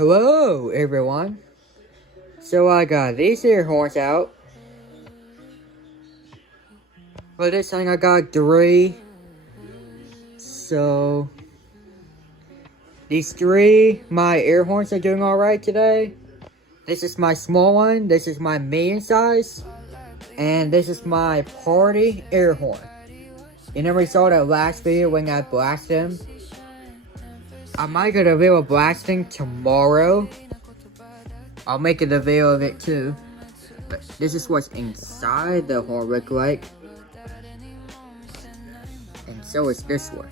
Hello, everyone. So I got these ear horns out. For this thing, I got three. So these three, my ear horns are doing alright today. This is my small one. This is my medium size. And this is my party ear horn. You never saw that last video when I blasted them. I might get a video of blasting tomorrow. I'll make a video of it too. But this is what's inside the horn look like. And so is this one.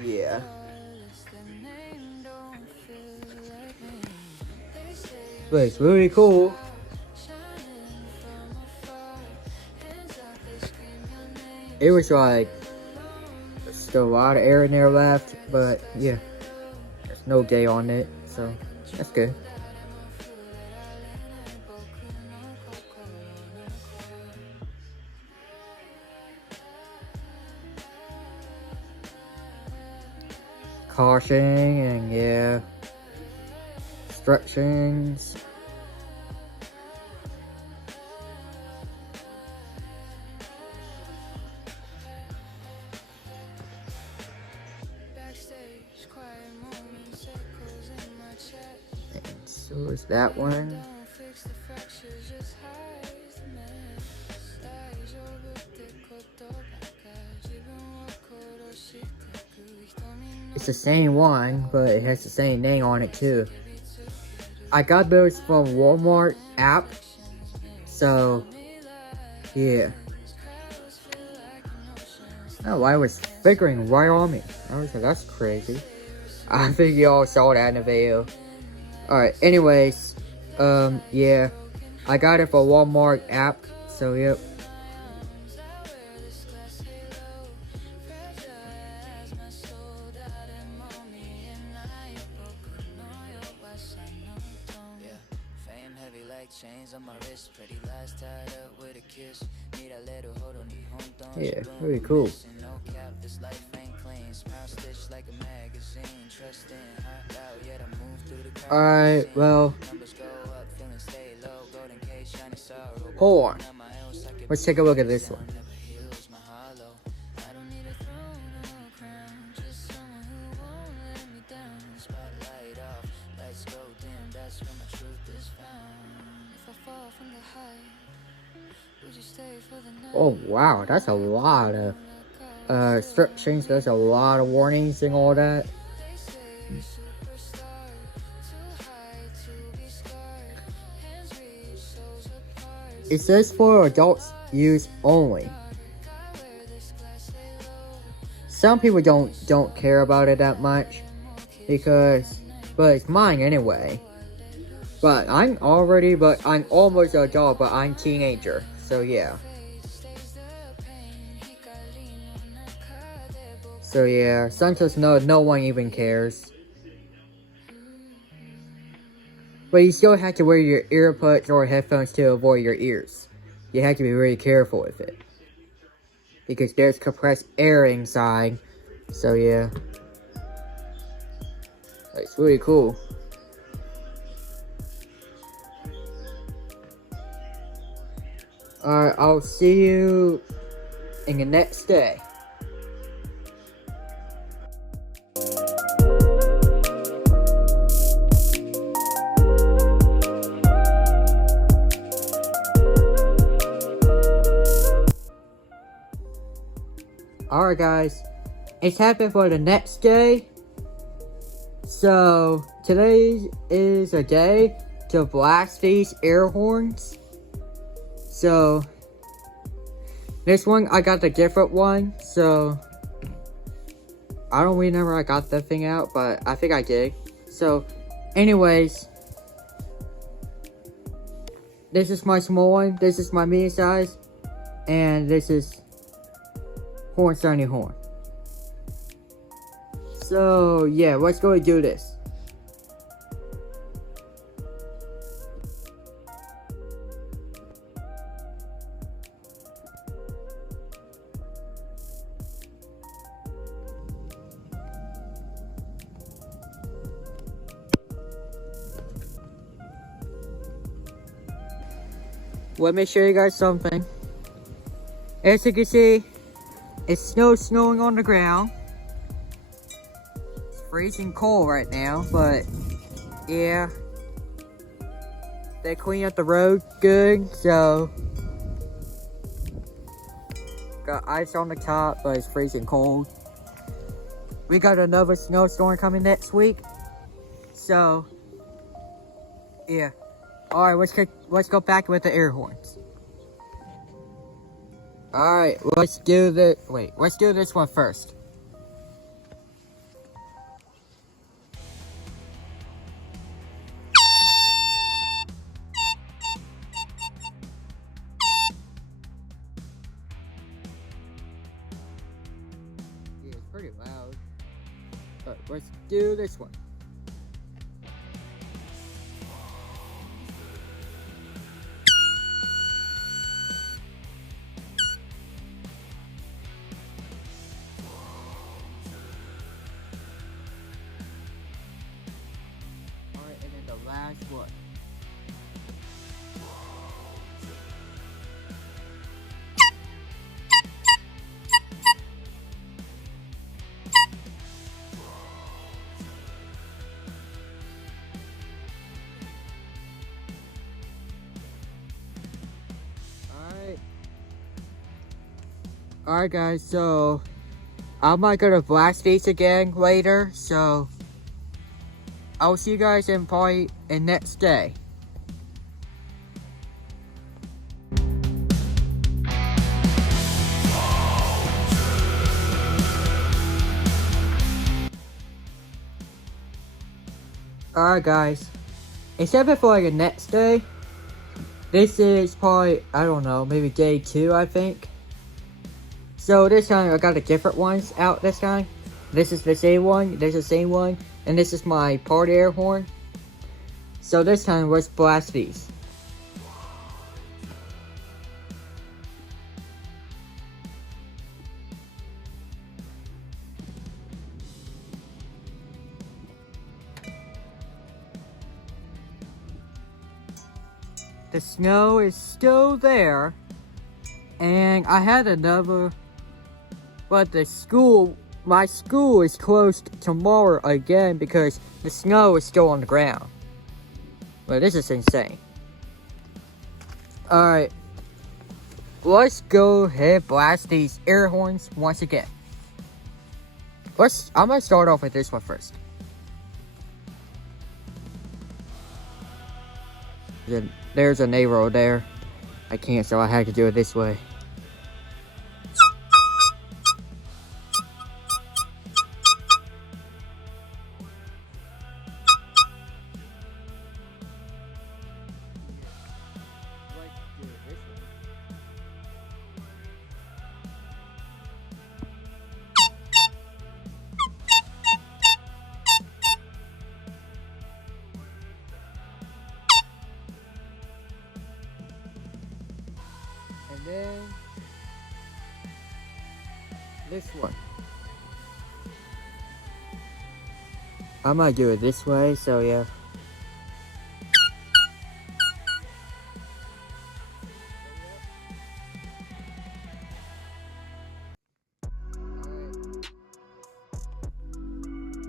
Yeah. But it's really cool. It was like, there's still a lot of air in there left, but yeah. There's no gay on it, so that's good. Caution and yeah. Instructions. And so is that one. It's the same one, but it has the same name on it too. I got those from Walmart app, so yeah. Oh, I was figuring right on me. I was like, that's crazy. I think y'all saw that in the video. Alright, anyways, yeah. I got it for Walmart app, so yep. Yeah, really cool. Alright, well. Hold on. Let's take a look at this one. Oh wow, that's a lot of instructions. There's a lot of warnings and all that. It says for adults use only. Some people don't care about it that much but it's mine anyway. But I'm almost an adult, but I'm teenager, so yeah. So yeah, sometimes no one even cares. But you still have to wear your earbuds or headphones to avoid your ears. You have to be really careful with it. Because there's compressed air inside. So yeah. It's really cool. Alright, I'll see you in the next day. Alright guys, it's happened for the next day. So, today is a day to blast these air horns. So, this one, I got the different one, so I don't remember I got that thing out, but I think I did. So, anyways, this is my small one, this is my medium size, and this is Horn Sunny Horn. So, yeah, let's go and do this. let me show you guys something. As you can see, it's snowing on the ground. It's freezing cold right now, but yeah. They clean up the road good, so got ice on the top, but it's freezing cold. We got another snowstorm coming next week, so yeah. All right, let's go back with the air horns. All right, let's do this one first. Yeah, it's pretty loud. But let's do this one. Alright, and then the last one. Alright guys, so I might go to blast these again later, so I'll see you guys in probably the next day. Alright guys, except for like the next day, this is probably, I don't know, maybe day 2 I think. So this time I got the different ones out this time. This is the same one, this is the same one, and this is my party air horn. So this time let's blast these. The snow is still there, and I had another, but my school is closed tomorrow again because the snow is still on the ground. But this is insane. Alright, let's go ahead and blast these air horns once again. I'm gonna start off with this one first. Then there's a neighbor there. I can't, so I had to do it this way. And then this one. I might do it this way, so yeah.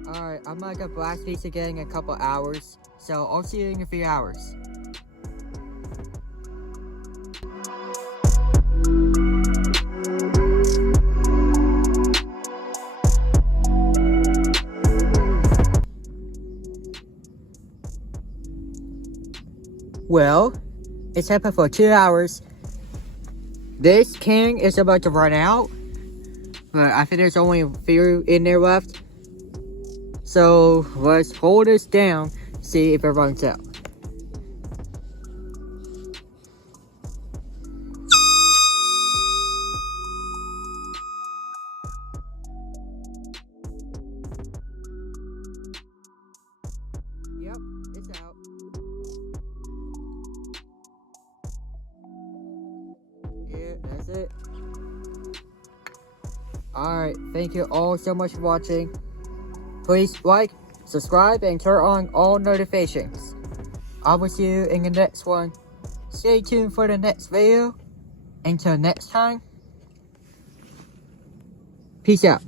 Alright, I might go blast these again in a couple hours, so I'll see you in a few hours. Well, it's happened for 2 hours. This can is about to run out, but I think there's only a few in there left. So let's hold this down, see if it runs out. Yep, it's out. Yeah, that's it. Alright, thank you all so much for watching. Please like, subscribe, and turn on all notifications. I will see you in the next one. stay tuned for the next video. Until next time, peace out.